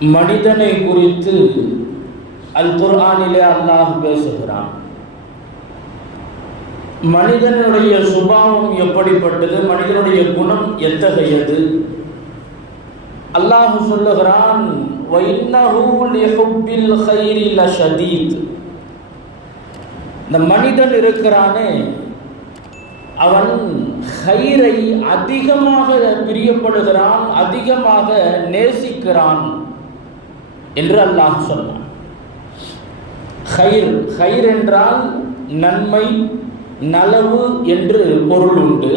மனிதனை குறித்து அல் குர்ஆனிலே அல்லாஹ் பேசுகிறான். மனிதனுடைய சுபாவம் எப்படிப்பட்டது? மனிதனுடைய குணம் எத்தகையது? அல்லாஹ் சொல்லுகிறான் இந்த மனிதன் இருக்கிறானே அவன் ஹைரை அதிகமாக பிரியப்படுகிறான் அதிகமாக நேசிக்கிறான். என்று அல்லாஹ் சொன்னான் ஹைர் ஹைர் என்றால் நன்மை நலவு என்று பொருள் உண்டு.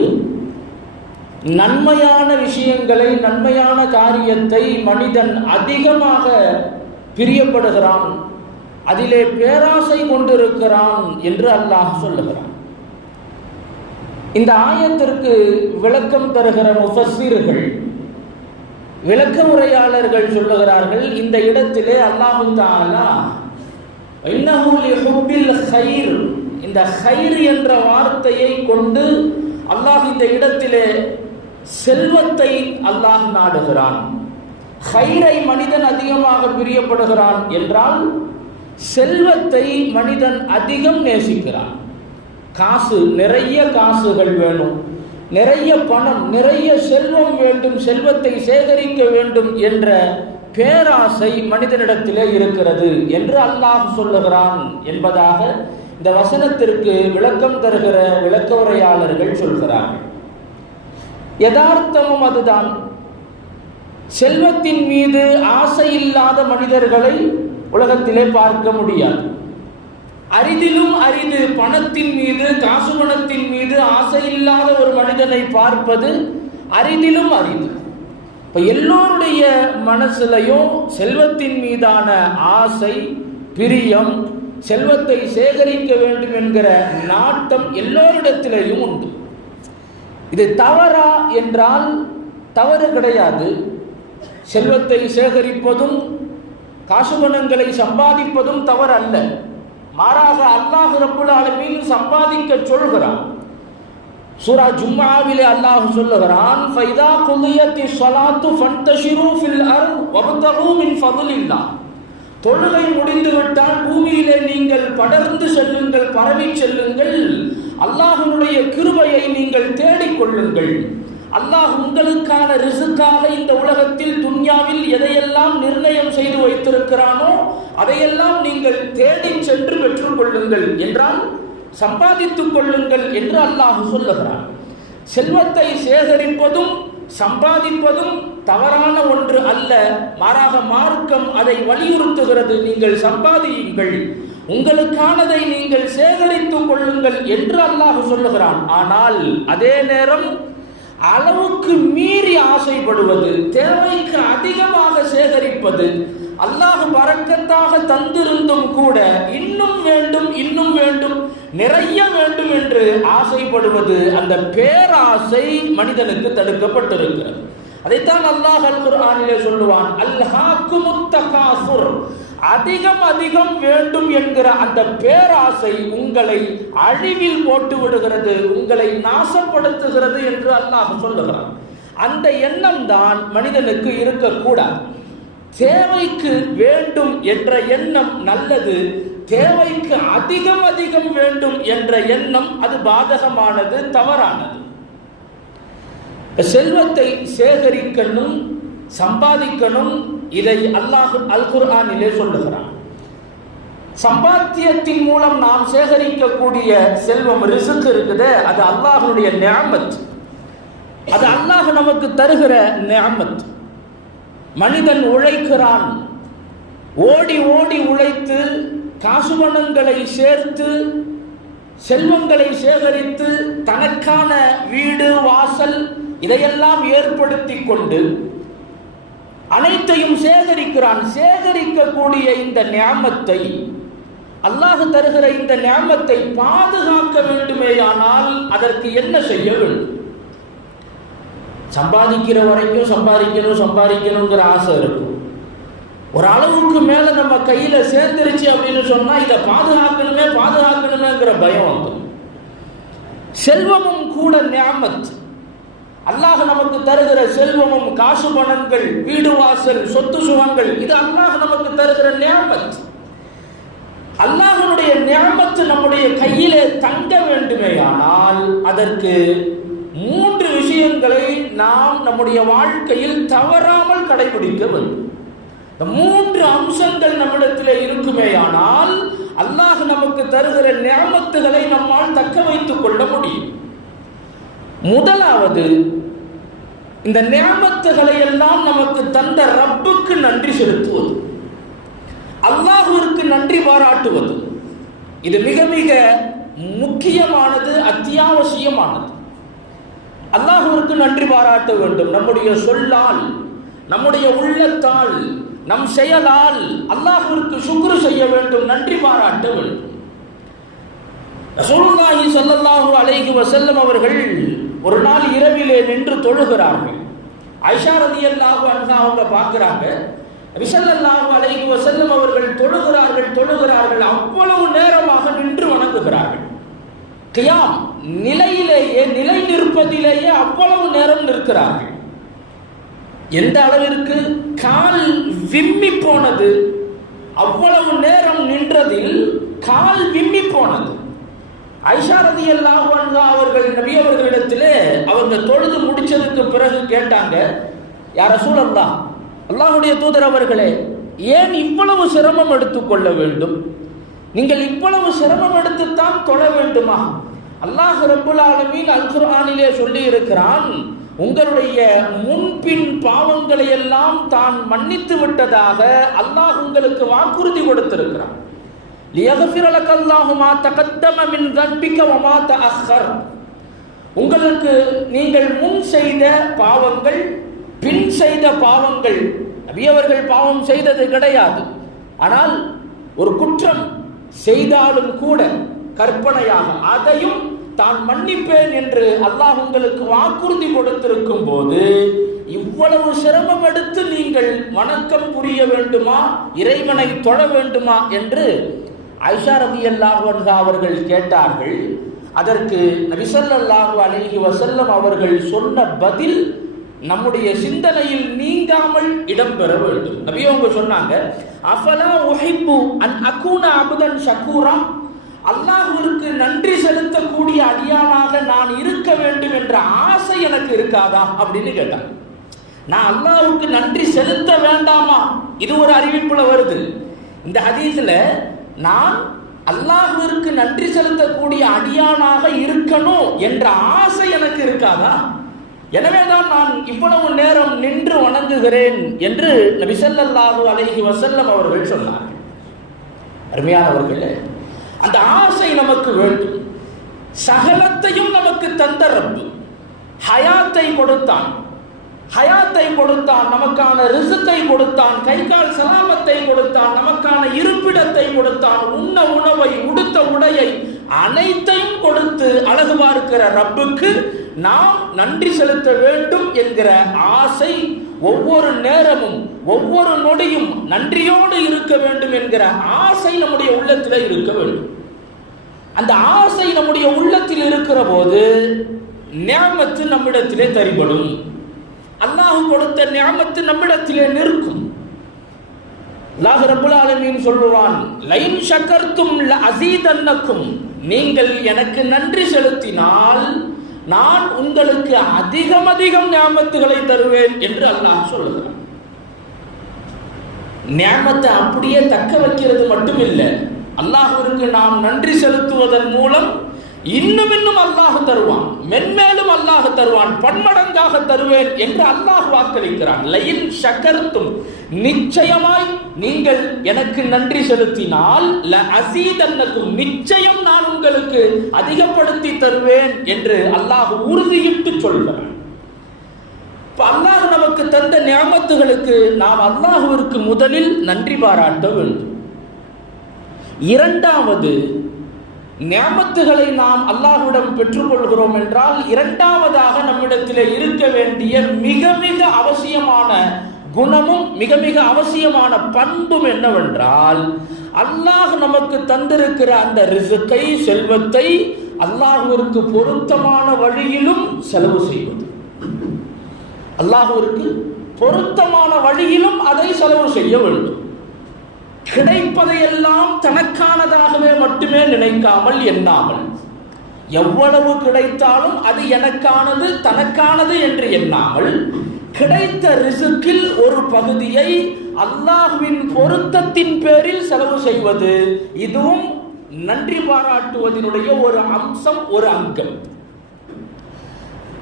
நன்மையான விஷயங்களை நன்மையான காரியத்தை மனிதன் அதிகமாக பிரியப்படுகிறான் அதிலே பேராசை கொண்டிருக்கிறான் என்று அல்லாஹ் சொல்லுகிறான். இந்த ஆயத்திற்கு விளக்கம் தருகிற முஃபஸ்ஸிர்கள் விளக்க உரையாளர்கள் சொல்லுகிறார்கள் இந்த இடத்திலே அல்லாஹு தாலா ஹைர் இந்த ஹைர் என்ற வார்த்தையை கொண்டு அல்லாஹ் இந்த இடத்திலே செல்வத்தை அல்லாஹ் நாடுகிறான். ஹைரை மனிதன் அதிகமாக பிரியப்படுகிறான் என்றால் செல்வத்தை மனிதன் அதிகம் நேசிக்கிறான். காசு நிறைய காசுகள் வேணும். நிறைய பணம் நிறைய செல்வம் வேண்டும் செல்வத்தை சேகரிக்க வேண்டும் என்ற பேராசை மனிதனிடத்திலே இருக்கிறது என்று அல்லாஹ் சொல்லுகிறான் என்பதாக இந்த வசனத்திற்கு விளக்கம் தருகிற விளக்க உரையாளர்கள் சொல்கிறார்கள். யதார்த்தமும் அதுதான். செல்வத்தின் மீது ஆசை இல்லாத மனிதர்களை உலகத்திலே பார்க்க முடியாது. அரிதிலும் அரிது பணத்தின் மீது காசு பணத்தின் மீது ஆசை இல்லாத ஒரு மனிதனை பார்ப்பது அரிதிலும் அரிது. இப்ப எல்லோருடைய மனசுலையும் செல்வத்தின் மீதான ஆசை பிரியம் செல்வத்தை சேகரிக்க வேண்டும் என்கிற நாட்டம் எல்லோரிடத்திலேயும் உண்டு. இது தவறா என்றால் தவறு கிடையாது. செல்வத்தை சேகரிப்பதும் காசு பணங்களை சம்பாதிப்பதும் தவறு அல்ல மாறாக அல்லாஹ் ரப்புல் ஆலமீன் சம்பாதிக்க சொல்கிறான். சூரா ஜும்மாவிலே அல்லாஹ் சொல்லுகிறான் ஃபைதா குலியத்தி ஸலாத்து ஃபன்தஷிரு ஃபில் அர்த் வப்தகு மின் ஃபதுலில்லா தொழுகை முடிந்துவிட்டால் பூமியிலே நீங்கள் படர்ந்து செல்லுங்கள் பரவி செல்லுங்கள். அல்லாஹனுடைய கிருபையை நீங்கள் தேடிக் கொள்ளுங்கள். அல்லாஹ் உங்களுக்கான ரிசுக்காக இந்த உலகத்தில் துன்யாவில் எதையெல்லாம் நிர்ணயம் செய்து வைத்திருக்கிறானோ அதையெல்லாம் நீங்கள் தேடிச் சென்று பெற்றுக்கொள்ளுங்கள் என்றால் சம்பாதித்துக் கொள்ளுங்கள் என்று அல்லாஹ் சொல்லுகிறான். செல்வத்தை சேகரிப்பதும் சம்பாதிப்பதும் தவறான ஒன்று அல்ல. மாறாக மார்க்கம் அதை வலியுறுத்துகிறது. நீங்கள் சம்பாதியுங்கள். உங்களுக்கானதை நீங்கள் சேகரித்துக் கொள்ளுங்கள் என்று அல்லாஹ் சொல்லுகிறான். ஆனால் அதே நேரம் அளவுக்கு மீறி ஆசைப்படுவது தேவைக்கு அதிகமாக சேகரிப்பது அல்லாஹ் பறக்கத்தாக தந்திருந்தும் கூட இன்னும் வேண்டும் இன்னும் வேண்டும் நிறைய வேண்டும் என்று ஆசைப்படுவது அந்த பேராசை மனிதனுக்கு தடுக்கப்பட்டிருக்கிறது. அதைத்தான் அல்லாஹ் அல் குர்ஆனிலே சொல்லுவான் அல்ஹாக்கு முத்தகாசுர் அதிகம் அதிகம் வேண்டும் என்கிற அந்த பேராசை உங்களை அழிவில் போட்டு விடுகிறது உங்களை நாசப்படுத்துகிறது என்று அல்லாஹ் சொல்லுகிறான். அந்த எண்ணம் தான் மனிதனுக்கு இருக்கக்கூடாது. தேவைக்கு வேண்டும் என்ற எண்ணம் நல்லது தேவைக்கு அதிகம் அதிகம் வேண்டும் என்ற எண்ணம் அது பாதகமானது தவறானது. செல்வத்தை சேகரிக்கணும் சம்பாதிக்கணும் இதை அல்லாஹ் அல் குர்ஆனிலே சொல்லுகிறான். சம்பாத்தியத்தின் மூலம் நாம் சேகரிக்கக்கூடிய செல்வம் ரிசுக்கு இருக்குது அது அல்லாஹனுடைய நியாமத். அது அல்லாஹ் நமக்கு தருகிற நியாமத். மனிதன் உழைக்கிறான். ஓடி ஓடி உழைத்து காசு பணங்களை சேர்த்து செல்வங்களை சேகரித்து தனக்கான வீடு வாசல் இதையெல்லாம் ஏற்படுத்தி கொண்டு அனைத்தையும் சேகரிக்கிறான். சேகரிக்கக்கூடிய இந்த ஞாமத்தை அல்லாஹு தருகிற இந்த ஞாமத்தை பாதுகாக்க வேண்டுமேயானால் அதற்கு என்ன செய்ய வேண்டும்? சம்பாதிக்கிற வரைக்கும் சம்பாதிக்கணும் சம்பாதிக்கணுங்கிற ஆசை இருக்கும். ஒரு அளவுக்கு மேல நம்ம கையில சேர்ந்துருச்சு அப்படின்னு சொன்னா இதை பாதுகாக்கணுமே பாதுகாக்கணுமேங்கிற பயம் வந்துடும். செல்வமும் கூட ஞாமத் அல்லாஹ் நமக்கு தருகிற செல்வமும் காசு பணங்கள் வீடு வாசல் சொத்து சுகங்கள் இது அல்லாஹ் நமக்கு தருகிற நியாமத். அல்லாஹனுடைய நியாமத்து நம்முடைய கையிலே தங்க வேண்டுமேயானால் அதற்கு மூன்று விஷயங்களை நாம் நம்முடைய வாழ்க்கையில் தவறாமல் கடைபிடிக்க வேண்டும். இந்த மூன்று அம்சங்கள் நம்மிடத்தில் இருக்குமேயானால் அல்லாஹ் நமக்கு தருகிற நியாமத்துகளை நம்மால் தக்க வைத்துக் கொள்ள முடியும். முதலாவது இந்த நியமத்துகளை எல்லாம் நமக்கு தந்த ரப்புக்கு நன்றி செலுத்துவது. அல்லாஹுவிற்கு நன்றி பாராட்டுவது. இது மிக மிக முக்கியமானது அத்தியாவசியமானது. அல்லாஹுவிற்கு நன்றி பாராட்ட வேண்டும். நம்முடைய சொல்லால் நம்முடைய உள்ளத்தால் நம் செயலால் அல்லாஹுவிற்கு சுக்ரு செய்ய வேண்டும் நன்றி பாராட்ட வேண்டும். ரசூலுல்லாஹி ஸல்லல்லாஹு அலைஹி வஸல்லம் அவர்கள் ஒரு நாள் இரவிலே நின்று தொழுகிறார்கள். ஐஷா ரலியல்லாஹு அன்ஹா அவங்க பார்க்குறாங்க. ரிசல்லல்லாஹு அலைஹி வசல்லம் அவர்கள் தொழுகிறார்கள் தொழுகிறார்கள். அவ்வளவு நேரமாக நின்று வணங்குகிறார்கள். கியாம் நிலையிலேயே நிலை நிற்பதிலேயே அவ்வளவு நேரம் நிற்கிறார்கள். எந்த அளவிற்கு? கால் விம்மி போனது. அவ்வளவு நேரம் நின்றதில் கால் விம்மி போனது. ஐஷாரதி ரதி அவர்கள் நபி அவர்களிடத்திலே அவங்க தொழுது முடிச்சதுக்கு பிறகு கேட்டாங்க யார சூழல்லா அல்லாஹுடைய தூதர் அவர்களே ஏன் இவ்வளவு சிரமம் எடுத்துக்கொள்ள வேண்டும்? நீங்கள் இவ்வளவு சிரமம் எடுத்துத்தான் தொழ வேண்டுமா? அல்லாஹ் ரபுல் ஆலமீன் அல் குர்ஆனிலே சொல்லி இருக்கிறான் உங்களுடைய முன்பின் பாவங்களை எல்லாம் தான் மன்னித்து விட்டதாக அல்லாஹ் உங்களுக்கு வாக்குறுதி கொடுத்திருக்கிறான். லியகஃபிர லக்கல்லாஹு மா தகத்தம மின் தன்பிக வமா தஅக்கர் உங்களுக்கு நீங்கள் முன் செய்த பாவங்கள் பின் செய்த பாவங்கள். நபியவர்கள் பாவம் செய்தது கிடையாது. ஆனால் ஒரு குற்றம் செய்தாலும் கூட கற்பனையாக அதையும் தான் மன்னிப்பேன் என்று அல்லாஹ் உங்களுக்கு வாக்குறுதி கொடுத்திருக்கும் போது இவ்வளவு சிரமம் எடுத்து நீங்கள் வணக்கம் புரிய வேண்டுமா இறைவனை தொழ வேண்டுமா என்று ஐஷா ரபி அல்லாஹ் அவர்கள் கேட்டார்கள் அதற்கு நபிசல்லாஹு அலைஹி வசல்லம் அவர்கள் சொன்ன பதில் நம்முடைய சிந்தனையில் நீங்காமல் இடம்பெற வேண்டும். நபி அவங்க சொன்னாங்க அஃபலா உஹிப்பு அன் அகூன அபுதன் ஷக்கூரா அல்லாஹுவிற்கு நன்றி செலுத்தக்கூடிய அடியானாக நான் இருக்க வேண்டும் என்ற ஆசை எனக்கு இருக்காதா அப்படின்னு கேட்டாங்க. நான் அல்லாஹுக்கு நன்றி செலுத்த வேண்டாமா? இது ஒரு அறிவிப்புல வருது. இந்த ஹதீஸ்ல நான் அல்லாஹுவிற்கு நன்றி செலுத்தக்கூடிய அடியானாக இருக்கணும் என்ற ஆசை எனக்கு இருக்காதா? எனவேதான் நான் இவ்வளவு நேரம் நின்று வணங்குகிறேன் என்று நபிசல்லாஹு அலைஹி வசல்லம் அவர்கள் சொன்னார் அருமையானவர்களே அந்த ஆசை நமக்கு வேண்டும். சகலத்தையும் நமக்கு தந்த ரப்பு. ஹயாத்தை கொடுத்தான். ஹயாத்தை கொடுத்தான் நமக்கான ரிசுக்கை கொடுத்தான் கை கால் சலாமத்தை கொடுத்தான் நமக்கான இருப்பிடத்தை கொடுத்தான் உண்ண உணவை உடுத்த உடையை அனைத்தையும் கொடுத்து அழகு பார்க்கிற ரப்புக்கு நாம் நன்றி செலுத்த வேண்டும் என்கிற ஆசை ஒவ்வொரு நேரமும் ஒவ்வொரு நொடியும் நன்றியோடு இருக்க வேண்டும் என்கிற ஆசை நம்முடைய உள்ளத்தில் இருக்க வேண்டும். அந்த ஆசை நம்முடைய உள்ளத்தில் இருக்கிற போது நேமத்து நம்மிடத்திலே தரிபடும். அல்லாஹ் கொடுத்த ஞாபத்து நம்மிடத்திலே நிற்கும். அல்லாஹ் ரபுல் ஆலமியும் சொல்லுவான் லைன் சக்கர்த்தும் அசீதன்னக்கும். நீங்கள் எனக்கு நன்றி செலுத்தினால் நான் உங்களுக்கு அதிகம் அதிகம் ஞாபத்துகளை தருவேன் என்று அல்லாஹ் சொல்லுகிறான். ஞாபத்தை அப்படியே தக்க வைக்கிறது மட்டுமில்லை. அல்லாஹிற்கு நாம் நன்றி செலுத்துவதன் மூலம் இன்னும் இன்னும் அல்லாஹ் தருவான். மென்மேலும் அல்லாஹ் தருவான். பன்மடங்காக தருவேன் என்று அல்லாஹ் வாக்களிக்கிறான். லயின் சக்கரத்தும் நிச்சயமாய் நீங்கள் எனக்கு நன்றி செலுத்தினால் ல அசீதன்னக்கும் நிச்சயம் நான் உங்களுக்கு அதிகப்படுத்தி தருவேன் என்று அல்லாஹ் உறுதியிட்டு சொல்கிறான். அல்லாஹ் நமக்கு தந்த ஞாபத்துகளுக்கு நாம் அல்லாஹுவிற்கு முதலில் நன்றி பாராட்ட வேண்டும். இரண்டாவது ஞாபத்துகளை நாம் அல்லாஹ்விடம் பெற்றுக்கொள்கிறோம் என்றால் இரண்டாவதாக நம்மிடத்தில் இருக்க வேண்டிய மிக மிக அவசியமான குணமும் மிக மிக அவசியமான பண்பும் என்னவென்றால் அல்லாஹ் நமக்கு தந்திருக்கிற அந்த ரிசுக்கை செல்வத்தை அல்லாஹ்விற்கு பொருத்தமான வழியிலும் செலவு செய்வது. அல்லாஹுவிற்கு பொருத்தமான வழியிலும் அதை செலவு செய்ய வேண்டும். கிடைப்பதையெல்லாம் தனக்கானதாகவே மட்டுமே நினைக்காமல் எண்ணாமல். எவ்வளவு கிடைத்தாலும் அது எனக்கானது தனக்கானது என்று எண்ணாமல் கிடைத்த ரிசுக்கில் ஒரு பகுதியை அல்லாஹுவின் பொருத்தத்தின் பேரில் செலவு செய்வது இதுவும் நன்றி பாராட்டுவதனுடைய ஒரு அம்சம் ஒரு அங்கம்.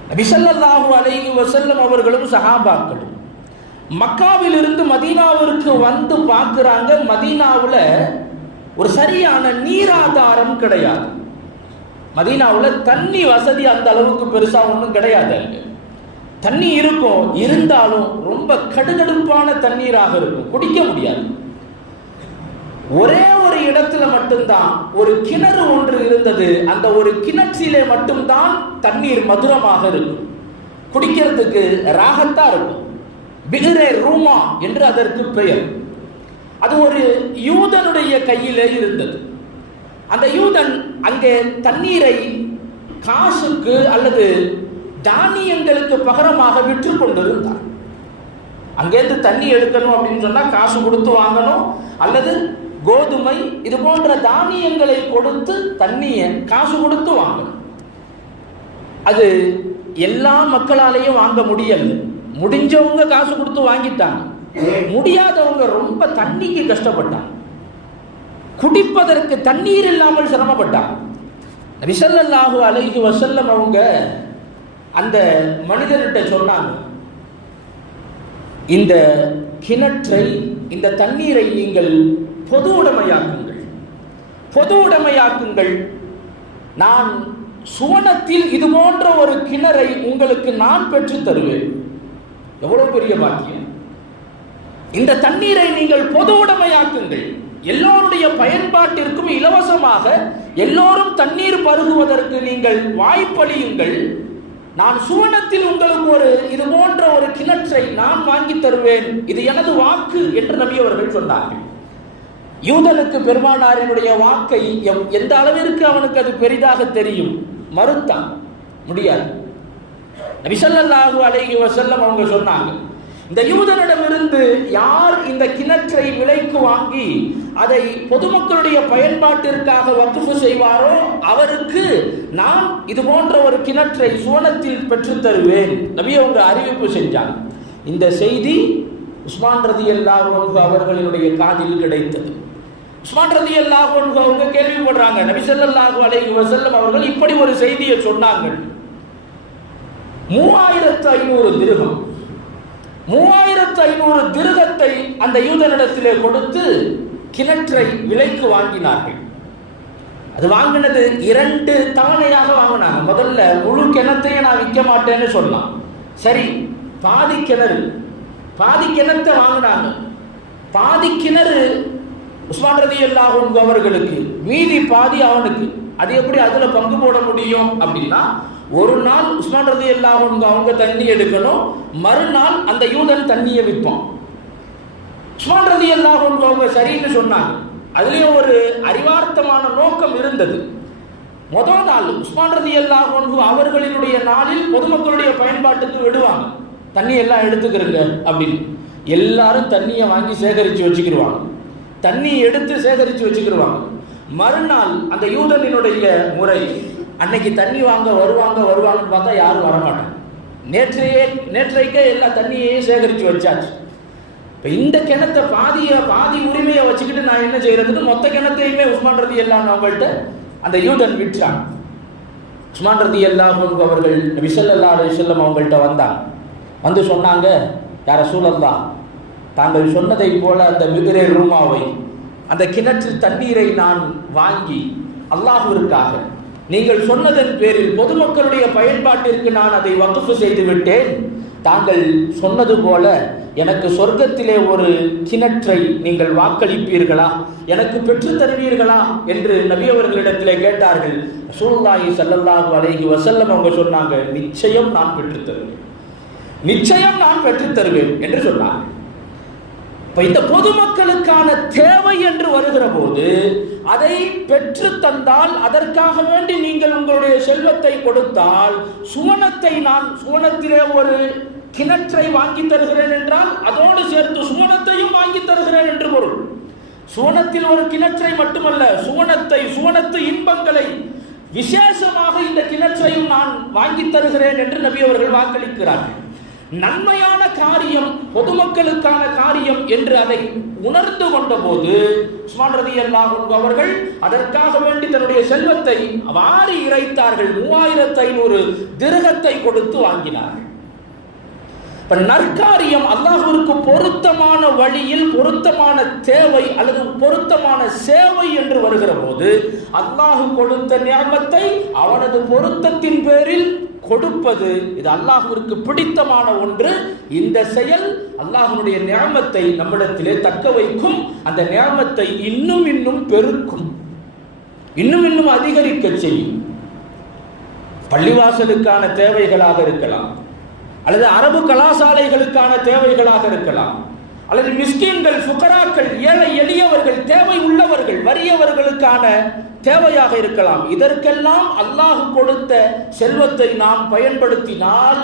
நபிசல்லாஹு அலைஹி வசல்லம் அவர்களும் சஹாபாக்களும் மக்காவில் இருந்து மதீனாவிற்கு வந்து பார்க்குறாங்க. மதீனாவில் ஒரு சரியான நீராதாரம் கிடையாது. மதீனாவில் தண்ணி வசதி அந்த அளவுக்கு பெருசாக ஒன்றும் கிடையாது தண்ணி இருக்கும். இருந்தாலும் ரொம்ப கடுகடுப்பான தண்ணீராக இருக்கும். குடிக்க முடியாது. ஒரே ஒரு இடத்துல மட்டும்தான். ஒரு கிணறு ஒன்று இருந்தது. அந்த ஒரு கிணற்றிலே மட்டும்தான் தண்ணீர் மதுரமாக இருக்கும். குடிக்கிறதுக்கு ராகத்தா இருக்கும். பிகிரே ரூமா என்று அதற்கு பெயர். அது ஒரு யூதனுடைய கையிலே இருந்தது. அந்த யூதன் அங்கே தண்ணீரை காசுக்கு அல்லது தானியங்களுக்கு பகரமாக விற்று கொண்டிருந்தார். அங்கேருந்து தண்ணி எடுக்கணும் அப்படின்னு சொன்னா காசு கொடுத்து வாங்கணும் அல்லது கோதுமை இது போன்ற தானியங்களை கொடுத்து தண்ணியை காசு கொடுத்து வாங்கணும். அது எல்லா மக்களாலேயும் வாங்க முடியலை. முடிஞ்சவங்க காசு கொடுத்து வாங்கிட்டாங்க. முடியாதவங்க ரொம்ப தண்ணிக்கு கஷ்டப்பட்டாங்க. குடிப்பதற்கு தண்ணீர் இல்லாமல் சிரமப்பட்டாங்க. நபிசல்லாஹு அலைஹி வசல்லம் அவங்க அந்த மனிதர்கிட்ட சொன்னாங்க இந்த கிணற்றை இந்த தண்ணீரை நீங்கள் பொது உடைமையாக்குங்கள். பொது உடைமையாக்குங்கள். நான் சுவனத்தில் இது போன்ற ஒரு கிணறை உங்களுக்கு நான் பெற்று தருவேன். எவ்வளவு பெரிய பாக்கியம்? இந்த தண்ணீரை நீங்கள் பொது உடைமையாக்குங்கள். எல்லோருடைய பயன்பாட்டிற்கும் இலவசமாக எல்லோரும் தண்ணீர் பருகுவதற்கு நீங்கள் வாய்ப்பளியுங்கள். நான் சுவனத்தில் உங்களுக்கு ஒரு இது போன்ற ஒரு கிணற்றை நான் வாங்கி தருவேன். இது எனது வாக்கு என்று நபி அவர்கள் சொன்னார்கள். யூதனுக்கு பெருமானாரினுடைய வாக்கை எம்- எந்த அளவிற்கு அவனுக்கு அது பெரிதாக தெரியும்? மறுத்தான் முடியாது. நபிசல்லாஹு அலைஹி வசல்லம் அவங்க சொன்னாங்க இந்த யூதனிடமிருந்து யார் இந்த கிணற்றை விலைக்கு வாங்கி அதை பொதுமக்களுடைய பயன்பாட்டிற்காக வக்குஃபு செய்வாரோ அவருக்கு நான் இது போன்ற ஒரு கிணற்றை சுவனத்தில் பெற்று தருவேன். நபி அவங்க அறிவிப்பு செஞ்சாங்க. இந்த செய்தி உஸ்மான் ரதி அவர்களினுடைய காதில் கிடைத்தது. உஸ்மான் ரதி அவங்க கேள்விப்படுறாங்க நபி ஸல்லல்லாஹு அலைஹி வசல்லம் அவர்கள் இப்படி ஒரு செய்தியை சொன்னாங்க மூவாயிரத்து ஐநூறு திருகம். மூவாயிரத்து ஐநூறு திருகத்தை அந்த யூதனிடத்திலே கொடுத்து கிணற்றை விலைக்கு வாங்கினார்கள். அது வாங்கினது இரண்டு தவணையாக வாங்கினாங்க. முதல்ல முழு கிணத்தையே நான் விற்க மாட்டேன்னு சொல்லலாம் சரி பாதி கிணறு. பாதி கிணத்தை வாங்கினாங்க. பாதி கிணறு உஸ்மான் ரதி அவர்களுக்கு மீதி பாதி அவனுக்கு. அது எப்படி அதுல பங்கு போட முடியும் அப்படின்னா ஒரு நாள் உஸ்மான் ரதி அல்லாஹும் அவங்க தண்ணி எடுக்கணும் மறுநாள் அந்த யூதன் தண்ணியை விற்பான். உஸ்மான் ரதி அல்லாஹும் அவங்க சரின்னு சொன்னாங்க. அதுலேயும் ஒரு அறிவார்த்தமான நோக்கம் இருந்தது. முதல் நாள் உஸ்மான் ரதி அல்லாஹ் அவர்களினுடைய நாளில் பொதுமக்களுடைய பயன்பாட்டுக்கு விடுவாங்க. தண்ணி எல்லாம் எடுத்துக்கிறங்க அப்படின்னு. எல்லாரும் தண்ணியை வாங்கி சேகரித்து வச்சுக்கிடுவாங்க தண்ணி எடுத்து சேகரித்து வச்சுக்கிடுவாங்க மறுநாள் அந்த யூதனினுடைய முறை அன்னைக்கு தண்ணி வாங்க வருவாங்க வருவாங்கன்னு பார்த்தா யாரும் வரமாட்டாங்க. நேற்றையே நேற்றைக்கே எல்லா தண்ணியையும் சேகரித்து வச்சாச்சு. இப்போ இந்த கிணத்தை பாதியை பாதி உரிமையை வச்சுக்கிட்டு நான் என்ன செய்யறதுன்னு மொத்த கிணத்தையுமே உஸ்மான் ரதி எல்லாம் அவங்கள்ட்ட அந்த யூதன் விற்றான் உஸ்மான் ரதி எல்லாம் அவர்கள் விசல்லல்லா விசல்லம் அவங்கள்ட்ட வந்தாங்க. வந்து சொன்னாங்க யார சூழல்லா தாங்கள் சொன்னதை போல அந்த மிதிரை ரூமாவை அந்த கிணற்று தண்ணீரை நான் வாங்கி அல்லாஹுவிற்காக நீங்கள் சொன்னதன் பேரில் பொதுமக்களுடைய பயன்பாட்டிற்கு நான் அதை வகுப்பு செய்து விட்டேன் தாங்கள் சொன்னது போல எனக்கு சொர்க்கத்திலே ஒரு கிணற்றை நீங்கள் வாக்களிப்பீர்களா? எனக்கு பெற்றுத் தருவீர்களா? என்று நபி அவர்களிடத்திலே கேட்டார்கள். சூழ்நாயி ஸல்லல்லாஹு அலைஹி வசல்லம் அவங்க சொன்னாங்க நிச்சயம் நான் பெற்று தருவேன். நிச்சயம் நான் பெற்று தருவேன் என்று சொன்னாங்க. இப்ப இந்த பொதுமக்களுக்கான தேவை என்று வருகிற போது அதை பெற்று தந்தால் அதற்காக வேண்டி நீங்கள் உங்களுடைய செல்வத்தை கொடுத்தால் சுவனத்தை நான் சுவனத்திலே ஒரு கிணற்றை வாங்கி தருகிறேன் என்றால் அதோடு சேர்த்து சுவனத்தையும் வாங்கி தருகிறேன் என்று பொருள். சுவனத்தில் ஒரு கிணற்றை மட்டுமல்ல சுவனத்தை சுவனத்து இன்பங்களை விசேஷமாக இந்த கிணற்றையும் நான் வாங்கி தருகிறேன் என்று நபி அவர்கள் வாக்களிக்கிறார்கள். நன்மையான காரியம் பொதுமக்களுக்கான காரியம் என்று அதை உணர்ந்து கொண்ட போது உஸ்மான் ரதி அல்லாஹ் அவர்கள் அதற்காக வேண்டி தன்னுடைய செல்வத்தை வாரி இறைத்தார்கள். மூவாயிரத்து ஐநூறு திருகத்தை கொடுத்து வாங்கினார்கள். இப்ப நற்காரியம் அல்லாஹ்விற்கு பொருத்தமான வழியில் பொருத்தமான தேவை அல்லது பொருத்தமான சேவை என்று வருகிற போது அல்லாஹ் கொடுத்த ஞாபகத்தை அவனது பொருத்தத்தின் பேரில் கொடுப்பது இது அல்லாஹுவிற்கு பிடித்தமான ஒன்று. இந்த செயல் அல்லாஹ்வுடைய நியமத்தை நம்மிடத்திலே தக்க வைக்கும். அந்த நியமத்தை இன்னும் இன்னும் பெருக்கும். இன்னும் இன்னும் அதிகரிக்க செய்யும். பள்ளிவாசலுக்கான தேவைகளாக இருக்கலாம். அல்லது அரபு கலாசாலைகளுக்கான தேவைகளாக இருக்கலாம். அல்லது மிஸ்கின்கள் ஃபுகராக்கள் ஏழை எளியவர்கள் தேவை உள்ளவர்கள் வறியவர்களுக்கான தேவையாக இருக்கலாம். இதற்கெல்லாம் அல்லாஹ் கொடுத்த செல்வத்தை நாம் பயன்படுத்தினால்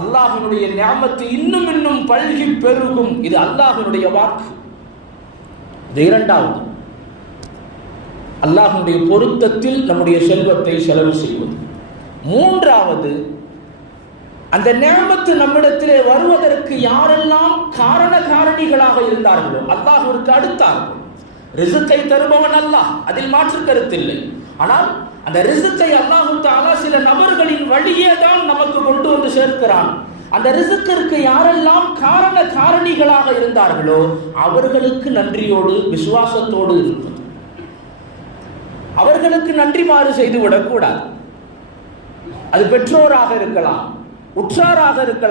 அல்லாஹினுடைய ஞாபத்து இன்னும் இன்னும் பல்கி பெருகும். இது அல்லாஹினுடைய வாக்கு. இது இரண்டாவது. அல்லாஹினுடைய பொருத்தத்தில் நம்முடைய செல்வத்தை செலவு செய்வது. மூன்றாவது அந்த ஞாபத்து நம்மிடத்திலே வருவதற்கு யாரெல்லாம் காரண காரணிகளாக இருந்தார்களோ அல்லாஹிற்கு அடுத்தார்கள். ரிசத்தை தருபவன் அல்லாஹ் அதில் மாற்று கருத்தில்லை. ஆனால் அந்த ரிசத்தை அல்லாஹு தாலா சில நபர்களின் வழியே தான் நமக்கு கொண்டு வந்து சேர்க்கிறான். அந்த ரிசுக்கிற்கு யாரெல்லாம் காரண காரணிகளாக இருந்தார்களோ அவர்களுக்கு நன்றியோடு விசுவாசத்தோடு இருப்பது. அவர்களுக்கு நன்றி மாறு செய்து விடக்கூடாது அது பெற்றோராக இருக்கலாம். உற்றாராக இருக்கலாம்